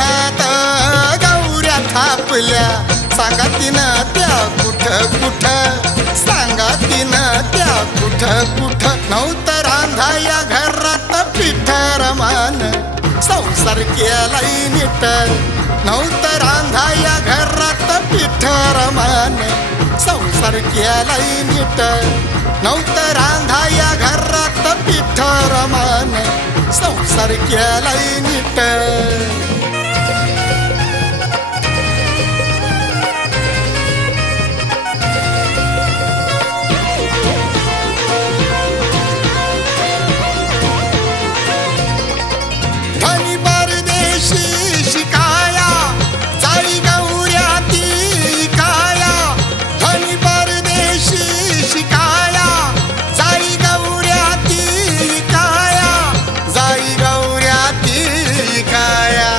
उन्हात गौऱ्या थापल्या, सांगा तिनं त्या कुठं कुठं, सांगा तिनं त्या कुठं कुठं. नव्हतं रांधा या घरात पिठ रमान, संसार केलाय नीट. नव्हतं रांधा या घरात पिठ रमान, संसार केलाय नीट. नव्हतं रांधा या घरात पिठ रमान, संसार केलाय नीट. धनी परदेशी शिकाया, जाई गौऱ्या ती काया. धनी परदेशी शिकाया, जाई गौऱ्या ती काया, जाई गौऱ्या ती काया.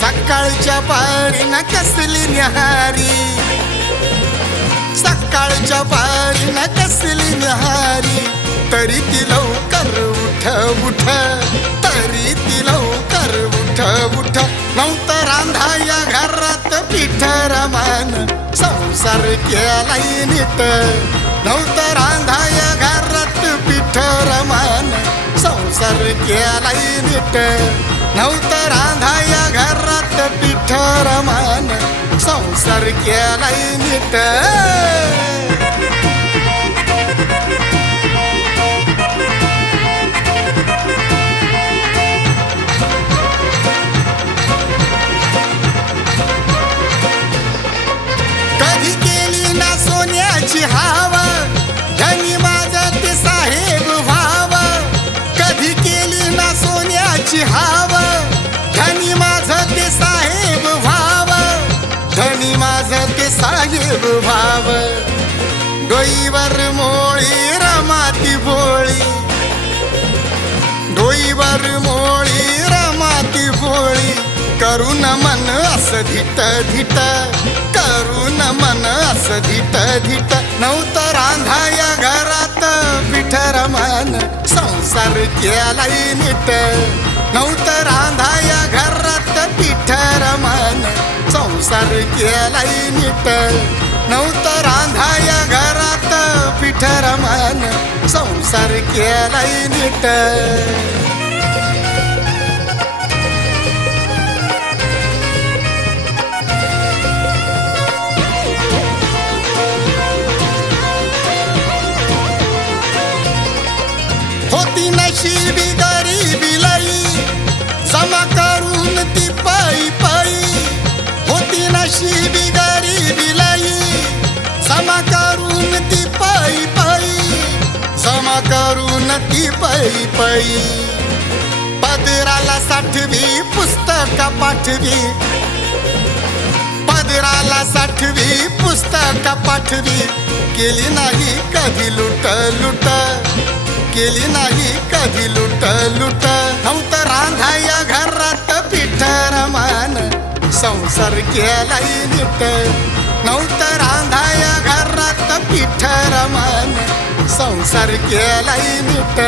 सकाळच्या पारीनं कसली न्याहारी, सकाळच्या पारीनं कसली न्याहारी. तरी ती लवकर उठ उठ, तरी ती लवकर उठ उठ. नव्हतं रांधा या घरात पिठ रमान, संसार केलाय नीट. नव्हतं रांधा या घरात पिठ रमान, संसार केलाय नीट. नव्हतं रांधा या घरात पिठ रमान, संसार केलाय नीट. कधी केली ना सोन्याची हाव, धनी माझं ते साहेब व्हाव. कधी केली ना सोन्याची हाव, धनी माझं ते साहेब व्हाव. धनी माझं ते साहेब व्हाव. डोईवर मोळी रमाती भोळी, डोईवर मोळी रमाती भोळी. करून मन असं धिट धिट, करून मन असं धिट धिट. नव्हतं रांधा या घरात पिठ रमान, संसार केलाय नीट. नव्हतं रांधा या घरात पिठ रमान, संसार केलाय नीट. नव्हतं रांधा या घरात पिठ रमान, संसार केलाय नीट. होती नशिबी गरीबी लई, जमा करून ती पायी पायी. होती नशिबी गरीबी लई, जमा करून ती पायी पायी, जमा करून ती पायी पायी. पदराला साठवी पुस्तक पाठवी, पदराला साठवी पुस्तक पाठवी. केली नाही कधी लुट लुट, केली नाही कधी लुट लुट. नव्हतं रांधा या घरात पिठ रमान, संसार केलाय नीट. नव्हतं रांधा या घरात पिठ रमान, संसार केलाय नीट.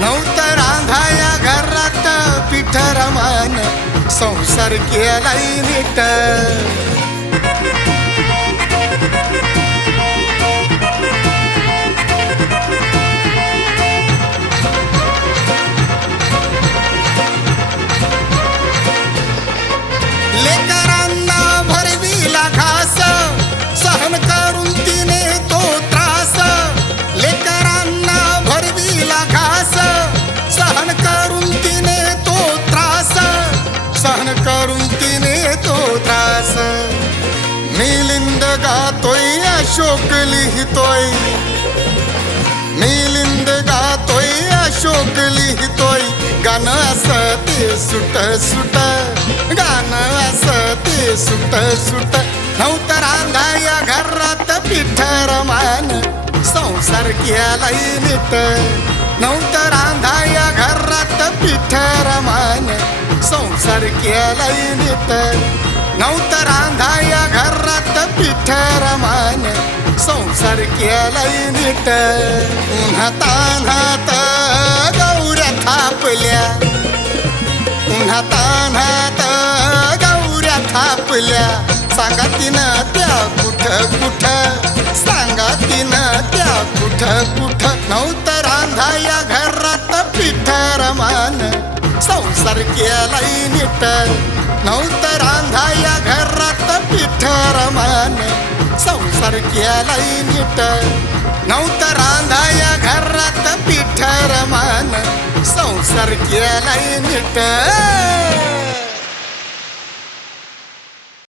नव्हतं रांधा या घरात पिठ रमान, संसार केलाय नीट. लेकरांना भरविला घास, सहन करून तिने तो त्रास. लेकरांना भरविला घास, सहन करून तिने तो त्रास, सहन करून तिने तो त्रास. मिलिंद गातोय अशोक लिहितोय, मिलिंद गातोय अशोक लिहितोय. गाणं असं ते सुट सुट, गाणं असं ते सुट सुट. नव्हतं रांधा या घरात पिठ रमान, संसार केलाय नीट. नव्हतं रांधा या घरात पिठ रमान, संसार केलाय नीट. नव्हतं रांधा या घरात पिठ रमान, संसार केलाय नीट. उन्हातान्हात गौऱ्या थापल्या, उन्हातान्हात आपल्या सांगा तिनं त्या कुठं कुठं सांगा तिनं त्या कुठं कुठं नव्हतं रांधा या घरात पीठ रमान संसार केलाय नीट नव्हतं रांधा या घरात पीठ रमान संसार केलाय नीट नव्हतं रांधा या घरात पीठ रमान संसार केलाय नीट